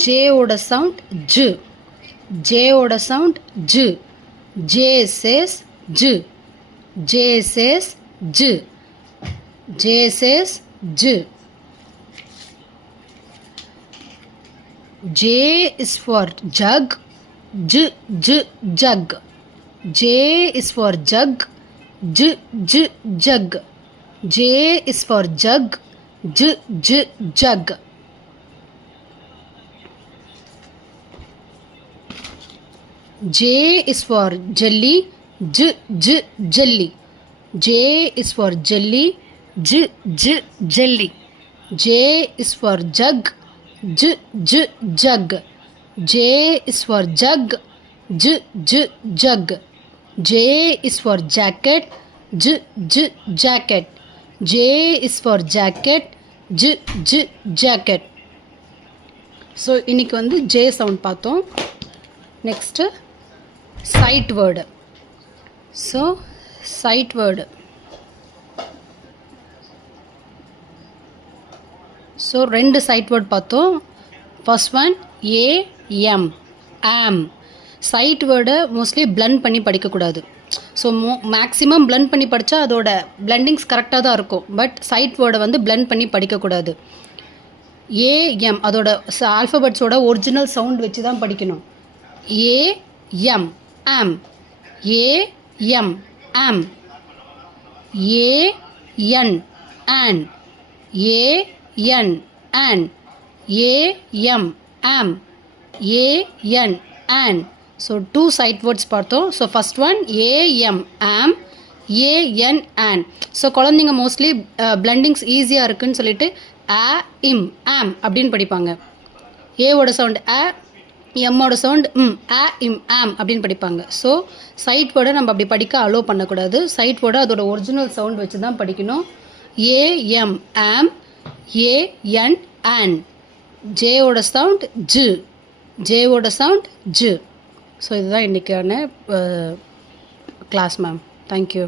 J ஓட sound J. J ஓட sound J. J says J. J says J. J says J. J is for jug. J, J, jug. J is for jug. J, J, jug. J is for jug. J, J, jug. J is for jelly. J, J, jelly. J is for jelly. J, J, jelly. J is for jug. J, J, jug. J is for jug. J, J, jug. J is for jacket. J, J, jacket. J is for jacket. J, J, jacket. So இன்றைக்கி வந்து J sound பார்த்தோம். Next sight word. So sight word. So ரெண்டு sight word பார்த்தோம். First one am, am. sight word mostly blend பண்ணி படிக்கக்கூடாது. So maximum blend பண்ணி படித்தா அதோட blendings கரெக்டாக தான் இருக்கும். பட் sight word வந்து blend பண்ணி படிக்கக்கூடாது. am அதோட ஆல்ஃபபெட்ஸோட ஒரிஜினல் சவுண்ட் வச்சு தான் படிக்கணும். am, am. am, am. an, an. an, an. am, am. an, an. So two sight words பார்த்தோம். So first one am, am. an, an. So குழந்தைங்க mostly blendings ஈஸியாக இருக்குன்னு சொல்லிட்டு am அப்படின்னு படிப்பாங்க. ஏவோட சவுண்ட் எம்மோட சவுண்ட் am அப்படின்னு படிப்பாங்க. ஸோ சைட் வேர்டை நம்ம அப்படி படிக்க அலோவ் பண்ணக்கூடாது. சைட் வேர்டை அதோட ஒரிஜினல் சவுண்ட் வச்சு தான் படிக்கணும். am, am. an, an. ஜேவோட சவுண்ட் J. ஜேவோட சவுண்ட் J. ஸோ இதுதான் இன்றைக்கான கிளாஸ் மேம். தேங்க்யூ.